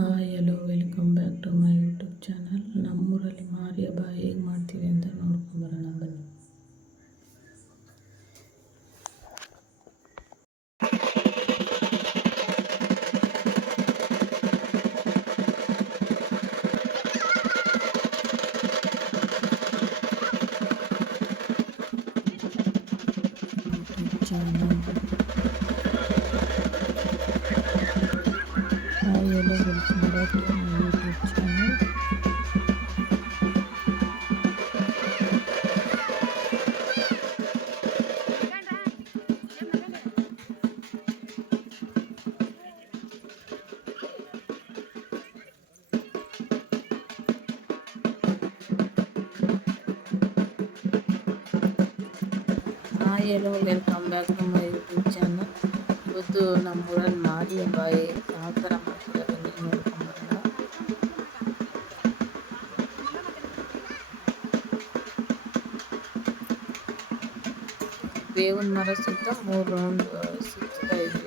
hi hello welcome back to my YouTube channel ನಮ್ಮೂರಲ್ಲಿ ಮಾರಿ ಹಬ್ಬ ಹೇಗೆ ಮಾಡ್ತೀವಿ ಅಂತ ನೋಡ್ಕೊಂಬರೋಣ ಬನ್ನಿ hello welcome back to my YouTube channel hello welcome back to my YouTube channel ಇವತ್ತು ನಮ್ಮೂರಲ್ಲಿ ಮಾಡಿ దేవుని మనసుతో మూడు రౌండ్ సిక్స్